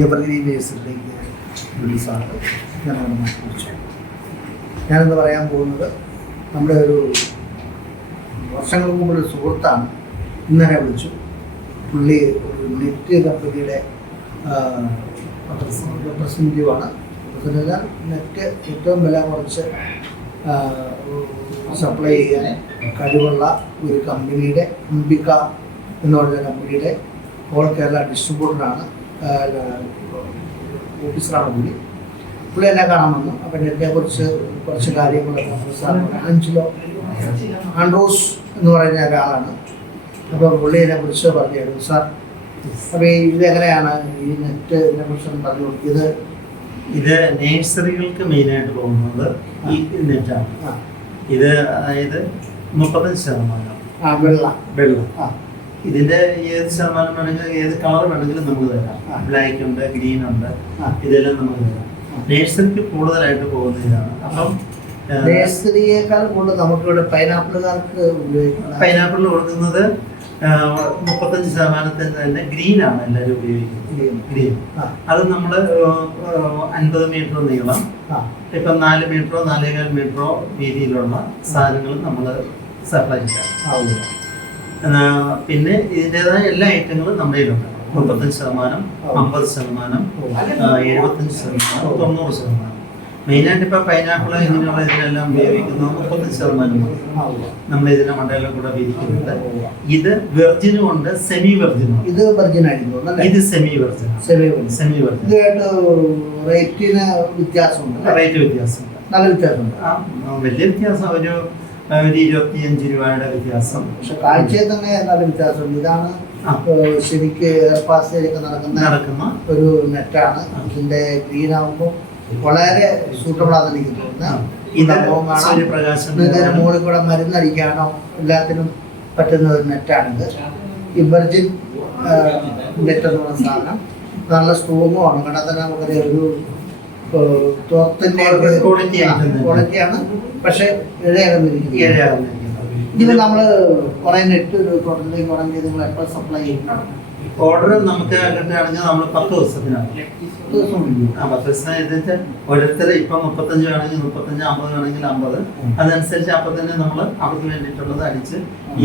Evergreen നേഴ്സറിയിലേക്ക് വിളിച്ചാണ് ഞാനവിടെ മാറ്റി. ഞാനെന്ന് പറയാൻ പോകുന്നത് നമ്മുടെ ഒരു വർഷങ്ങൾക്ക് മുമ്പ് ഒരു സുഹൃത്താണ് ഇന്നലെ വിളിച്ചു. പുള്ളി ഒരു നെറ്റ് കമ്പനിയുടെ റെപ്രസെൻറ്റേറ്റീവാണ്. നെറ്റ് ഏറ്റവും വില കുറച്ച് സപ്ലൈ ചെയ്യാൻ കഴിവുള്ള ഒരു കമ്പനിയുടെ അംബിക എന്ന് പറഞ്ഞ കമ്പനിയുടെ ഓൾ കേരള ഡിസ്ട്രിബ്യൂട്ടറാണ്, ഓഫീസറാണ് പുള്ളി എന്നെ കാണാൻ വന്നു. അപ്പം നെറ്റിനെക്കുറിച്ച് കുറച്ച് കാര്യങ്ങളൊക്കെ ആൻഡ്രൂസ് എന്ന് പറയുന്ന ഒരാളാണ്. അപ്പോൾ പുള്ളി എന്നെക്കുറിച്ച് പറഞ്ഞിരുന്നു. സാർ, അപ്പോൾ ഇതെങ്ങനെയാണ് ഈ നെറ്റിനെ കുറിച്ച് പറഞ്ഞു കൊടുക്കിയത്? ഇത് നേഴ്സറികൾക്ക് മെയിനായിട്ട് പോകുന്നത് ഈ നെറ്റാണ്. ഇത് അതായത് 35% വെള്ളം. ഇതിന്റെ ഏത് ശതമാനം വേണമെങ്കിലും ഏത് കളർ വേണമെങ്കിലും നമുക്ക് തരാം. ബ്ലാക്ക് ഉണ്ട്, ഗ്രീൻ ഉണ്ട്, ഇതെല്ലാം നമുക്ക് തരാം. നേഴ്സറിക്ക് കൂടുതലായിട്ട് പോകുന്ന ഇതാണ്. അപ്പം നേഴ്സറിയേക്കാൾ കൂടുതൽ നമുക്കിവിടെ പൈനാപ്പിളുകാർക്ക് പൈനാപ്പിളിൽ കൊടുക്കുന്നത് 35% തന്നെ ഗ്രീനാണ് എല്ലാവരും ഉപയോഗിക്കുന്നത്. ഗ്രീൻ അത് നമ്മൾ 50 മീറ്റർ നീളം, ഇപ്പം 4 മീറ്ററോ 4.25 മീറ്ററോ വീതിയിലുള്ള സാധനങ്ങൾ നമ്മൾ സപ്ലൈ ചെയ്യാം. പിന്നെ ഇതിൻ്റെതായ എല്ലാ ഐറ്റങ്ങളും നമ്മുടെ കയ്യിലുണ്ട്. 35%, 50%, 75%, 90%. മെയിനായിട്ട് ഇപ്പോൾ പൈനാപ്പിൾ ഇങ്ങനെയുള്ള ഇതിനെല്ലാം ഉപയോഗിക്കുന്നത് 30% നമ്മൾ ഇതിന്റെ മണ്ടയിലും കൂടെ വിരിക്കുന്നുണ്ട്. ഇത് വെർജിനും ഉണ്ട്, സെമി വെർജിനും. ഇത് വെർജിൻ ആയിരുന്നു, ഇത് സെമി വെർജിൻ. സെമി വെർജിൻ റേറ്റിന് വ്യത്യാസമുണ്ട്. റേറ്റ് വ്യത്യാസമുണ്ട്, നല്ല വ്യത്യാസമുണ്ട്. വലിയ വ്യത്യാസം ഒരു 25 രൂപയുടെ വ്യത്യാസം. പക്ഷെ കാഴ്ചയിൽ തന്നെ നല്ല വ്യത്യാസമുണ്ട്. ഇതാണ് ശരിക്ക് എയർപാസിലൊക്കെ നടക്കുന്ന ഒരു നെറ്റാണ്. ഇതിന്റെ ഗ്രീൻ ആകുമ്പോൾ വളരെ സൂട്ടബിൾ ആണെന്ന് എനിക്ക് തോന്നുന്നത്. ഇതിന്റെ മുകളിൽ കൂടെ മരുന്നടിക്കാനോ എല്ലാത്തിനും പറ്റുന്ന ഒരു നെറ്റാണിത്. ഈ വെർജിൻ നെറ്റ് എന്ന് പറയുന്ന സാധനം നല്ല സ്ട്രോങ്ങും ആണ്. കാരണം തന്നെ നമുക്കറിയാം ഒരു തോർത്തിന്റെ ക്വാളിറ്റിയാണ്. പക്ഷെ ഇഴയാകുന്നിരിക്കുന്നത്. ഇതിന് നമ്മൾ കുറെ നെറ്റ് ഒരു തോട്ടത്തിലേക്ക് വേണമെങ്കിൽ നിങ്ങൾ എപ്പോൾ സപ്ലൈ ചെയ്യും? ഓർഡർ നമുക്ക് കിട്ടുകയാണെങ്കിൽ നമ്മൾ 10 ദിവസത്തിനാണ്. 10 ദിവസം ഓരോരുത്തർ ഇപ്പം 35 വേണമെങ്കിൽ 35, 50 വേണമെങ്കിൽ 50. അതനുസരിച്ച് അപ്പം തന്നെ നമ്മൾ അവർക്ക് വേണ്ടിയിട്ടുള്ളത് അടിച്ച്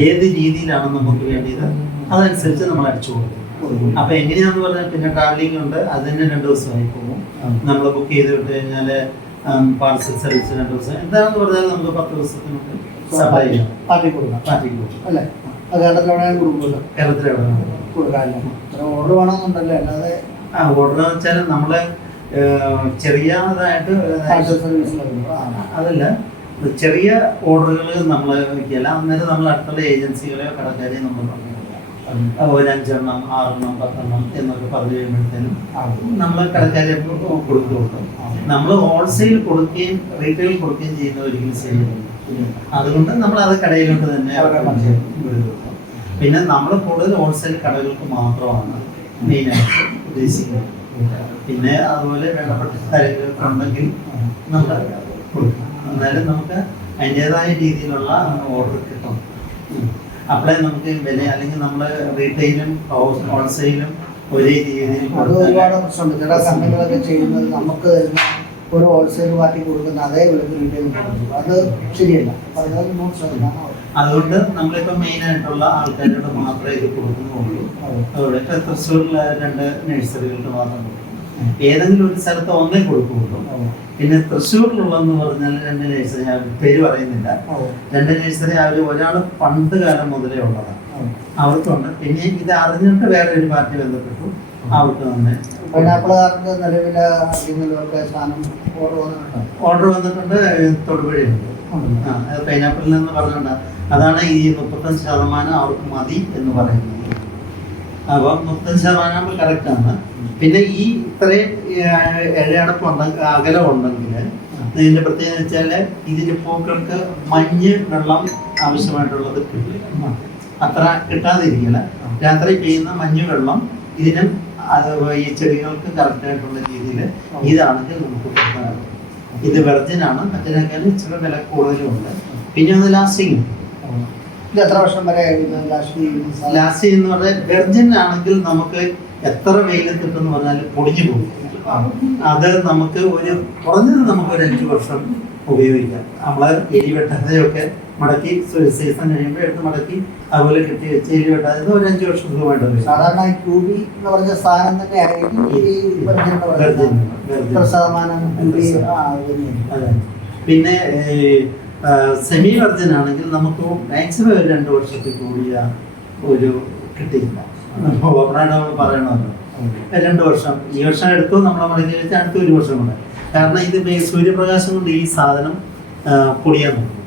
ഏത് രീതിയിലാണ് നമുക്ക് വേണ്ടിയത് അതനുസരിച്ച് നമ്മൾ അടിച്ചു കൊടുക്കും. അപ്പൊ എങ്ങനെയാന്ന് പറഞ്ഞാൽ പിന്നെ ട്രാവലിംഗ് ഉണ്ട്, അതിന് 2 ദിവസമായി പോകും. നമ്മൾ ബുക്ക് ചെയ്ത് വിട്ട് കഴിഞ്ഞാൽ പാർസൽ സർവീസ് 2 ദിവസം. എന്താണെന്ന് പറഞ്ഞാൽ നമുക്ക് 10 ദിവസത്തിനുള്ളിൽ സപ്ലൈ ചെയ്യാം. പാർട്ടിക്ക് കൊടുക്കും അല്ലേ? കേരളത്തിൽ ഓർഡർ വേണമെന്നുണ്ടല്ലോ. അല്ലാതെ ഓർഡർ എന്ന് വെച്ചാൽ നമ്മള് ചെറിയതായിട്ട് അതല്ല, ചെറിയ ഓർഡറുകൾ നമ്മൾ വയ്ക്കില്ല. അന്നേരം നമ്മൾ അടുത്തുള്ള ഏജൻസികളെയോ കടക്കാരെയോ നമ്മൾ ഒരു 5 എണ്ണം 6 എണ്ണം 10 എണ്ണം എന്നൊക്കെ പറഞ്ഞു കഴിയുമ്പോഴത്തേനും നമ്മൾ കടക്കാരെ കൊടുക്കും. നമ്മൾ ഹോൾസെയിൽ കൊടുക്കുകയും റീറ്റെയിൽ കൊടുക്കുകയും ചെയ്യുന്ന ഒരിക്കലും ശരിയല്ല. അതുകൊണ്ട് നമ്മൾ അത് കടയിലോട്ട് തന്നെ. പിന്നെ നമ്മൾ കൂടുതൽ ഹോൾസെയിൽ കടകൾക്ക് മാത്രമാണ് മെയിനായിട്ട് ഉദ്ദേശിക്കുന്നത്. പിന്നെ അതുപോലെ വേണ്ടപ്പെട്ട കാര്യങ്ങൾക്കുണ്ടെങ്കിൽ നമ്മൾ കൊടുക്കണം. എന്നാലും നമുക്ക് അതിൻ്റെതായ രീതിയിലുള്ള ഓർഡർ കിട്ടും. അപ്പോഴേ നമുക്ക് വില, അല്ലെങ്കിൽ നമ്മൾ റീറ്റെയിലും ഹോൾസെയിലും ഒരേ രീതിയിൽ. അത് ഒരുപാട് പ്രശ്നമുണ്ട്. ചില കമ്പനികളൊക്കെ ചെയ്യുന്നത് നമുക്ക് ഒരു ഹോൾസെയിൽ പാർട്ടി കൊടുക്കുന്ന അതേ വിലക്ക് റീറ്റെയിൽ കൊടുക്കും. അത് ശരിയല്ല. അതുകൊണ്ട് നമ്മളിപ്പോൾ മെയിനായിട്ടുള്ള ആൾക്കാരോട് മാത്രമേ ഇത് കൊടുക്കുന്നുള്ളൂ. അതുകൊണ്ട് ഇപ്പം തൃശ്ശൂരിലെ 2 നഴ്സറികൾക്ക് മാത്രം കൊടുക്കും. ഏതെങ്കിലും ഒരു സ്ഥലത്ത് ഒന്നേ കൊടുക്കുള്ളൂ. പിന്നെ തൃശ്ശൂരിലുള്ളതെന്ന് പറഞ്ഞാൽ 2 നഴ്സറി, ഞാൻ പേര് പറയുന്നില്ല, 2 നഴ്സറി അവർ ഒരാൾ പണ്ട് കാലം മുതലേ ഉള്ളതാണ്, അവർക്കുണ്ട്. പിന്നെ ഇത് അറിഞ്ഞിട്ട് വേറെ ഒരു പാർട്ടി ബന്ധപ്പെട്ടു, അവർക്ക് തന്നെ. പൈനാപ്പിളുകാർക്ക് നിലവിൽ ഓർഡർ വന്നിട്ടുണ്ട്. തൊടുപുഴയുണ്ട്. പൈനാപ്പിളിൽ നിന്ന് പറഞ്ഞുകൊണ്ട് അതാണ് ഈ 35% അവർക്ക് മതി എന്ന് പറയുന്നത്. അപ്പം 35% കറക്റ്റാണ്. പിന്നെ ഈ ഇത്രയും ഇഴയടപ്പ് അകലം ഉണ്ടെങ്കിൽ ഇതിന്റെ പ്രത്യേകത വെച്ചാൽ ഇതിന്റെ പൂക്കൾക്ക് മഞ്ഞ് വെള്ളം ആവശ്യമായിട്ടുള്ളത് കിട്ടില്ല. അത്ര കിട്ടാതിരിക്കില്ല. രാത്രി പെയ്യുന്ന മഞ്ഞ് വെള്ളം ഇതിനും അത് ഈ ചെടികൾക്ക് കറക്റ്റായിട്ടുള്ള രീതിയിൽ ഇതാണെങ്കിൽ നമുക്ക് കൊടുക്കാറുണ്ട്. ഇത് വെർജിനാണ്, മറ്റേതിനേക്കാളും ഇച്ചിരി വില കൂടുതലുണ്ട്. പിന്നെ ഒന്ന് ലാസ്റ്റിംഗ്. ഇത് എത്ര വർഷം വരെ ലാസ്റ്റ് എന്ന് പറഞ്ഞാൽ വെർജിൻ ആണെങ്കിൽ നമുക്ക് എത്ര വെയിലത്തിട്ടെന്ന് പറഞ്ഞാൽ പൊടിഞ്ഞു പോകും. അത് നമുക്ക് കുറഞ്ഞത് നമുക്കൊരു 5 വർഷം ഉപയോഗിക്കാം. നമ്മൾ എലി വെട്ടാതെയൊക്കെ മടക്കി സീസൺ കഴിയുമ്പോൾ എടുത്ത് മടക്കി അതുപോലെ കെട്ടി വെച്ച് എലി വെട്ടാതെ ഒരു 5 വർഷം സുഖമായിട്ട് സാധാരണ ക്യൂബി എന്ന് പറഞ്ഞ സാധനം തന്നെ ആയിരിക്കും അതെ. പിന്നെ സെമി വെർജിൻ ആണെങ്കിൽ നമുക്ക് മാക്സിമം ഒരു 2 വർഷത്തിൽ കൂടിയ ഒരു കിട്ടിയില്ല. പറയണമല്ലോ 2 വർഷം, ഈ വർഷം എടുത്തു നമ്മളെ മടക്കി വെച്ചാൽ അടുത്ത 1 വർഷം കൂടെ. കാരണം ഇത് സൂര്യപ്രകാശം കൊണ്ട് ഈ സാധനം പൊടിയാൻ നോക്കും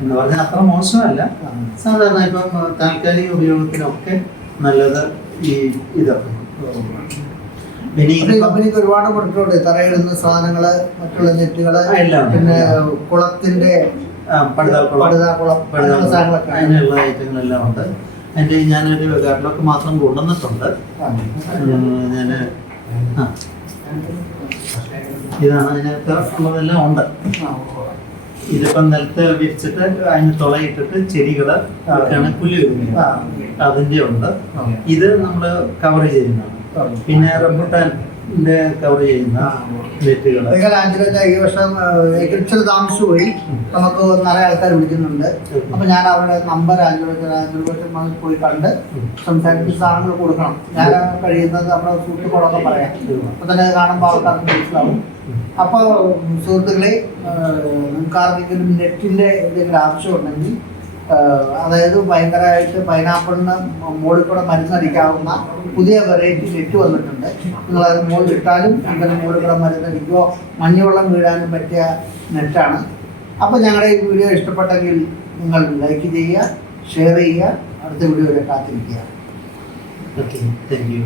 എന്ന് പറഞ്ഞാൽ അത്ര മോശമല്ല. സാധാരണ ഇപ്പം താൽക്കാലിക ഉപയോഗത്തിനൊക്കെ നല്ലത് ഈ ഇതൊക്കെ. പിന്നെ ഈ കമ്പനിക്ക് ഒരുപാട് പ്രൊഡക്റ്റുണ്ട്. തറയിടുന്ന സാധനങ്ങള്, മറ്റുള്ള നെറ്റുകള്, പിന്നെ കുളത്തിന്റെ അതിനുള്ള ഐറ്റങ്ങളെല്ലാം ഉണ്ട്. എൻ്റെ ഞാനൊരു കാർഡിലൊക്കെ മാത്രം കൊണ്ടുവന്നിട്ടുണ്ട്. ഞാൻ ഇതാണ് അതിനകത്ത് ഉള്ളതെല്ലാം ഉണ്ട്. ഇതിപ്പം നിലത്ത് വിരിച്ചിട്ട് അതിന് തുളയിട്ടിട്ട് ചെടികള് പുല്ല് അതിൻ്റെ ഉണ്ട്. ഇത് നമ്മൾ കവർ ചെയ്യുന്നതാണ്. പിന്നെ റംബുട്ടാൻ്റെ കവർ ചെയ്യുന്ന നെറ്റുകൾ. ഈ വർഷം ഇച്ചിരി താമസിച്ചു പോയി. നമുക്ക് നിറയെ ആൾക്കാർ വിളിക്കുന്നുണ്ട്. അപ്പൊ ഞാൻ അവരുടെ നമ്പർ ആഞ്ചലോചന പോയി കണ്ട് സംസാരിച്ച് സാധനങ്ങൾ കൊടുക്കണം. ഞാൻ കഴിയുന്നത് നമ്മുടെ സുഹൃത്തുക്കളൊക്കെ പറയാം. അപ്പൊ തന്നെ കാണുമ്പോൾ ആൾക്കാർക്ക് മനസ്സിലാവും. അപ്പോൾ സുഹൃത്തുക്കളെ, നിങ്ങൾക്ക് ആർക്കെങ്കിലും നെറ്റിൻ്റെ എന്തെങ്കിലും ആവശ്യമുണ്ടെങ്കിൽ, അതായത് ഭയങ്കരമായിട്ട് പൈനാപ്പിളിന് മുകളിൽ കൂടെ മരുന്നടിക്കാവുന്ന പുതിയ വെറൈറ്റി നെറ്റ് വന്നിട്ടുണ്ട്. നിങ്ങളത് മുകളിൽ ഇട്ടാലും അങ്ങനെ മുകളിൽ കൂടെ മരുന്നടിക്കുകയോ മഞ്ഞവെള്ളം വീഴാനും പറ്റിയ നെറ്റാണ്. അപ്പോൾ ഞങ്ങളുടെ ഈ വീഡിയോ ഇഷ്ടപ്പെട്ടെങ്കിൽ നിങ്ങൾ ലൈക്ക് ചെയ്യുക, ഷെയർ ചെയ്യുക, അടുത്ത വീഡിയോയിൽ കാത്തിരിക്കുക. Okay, thank you.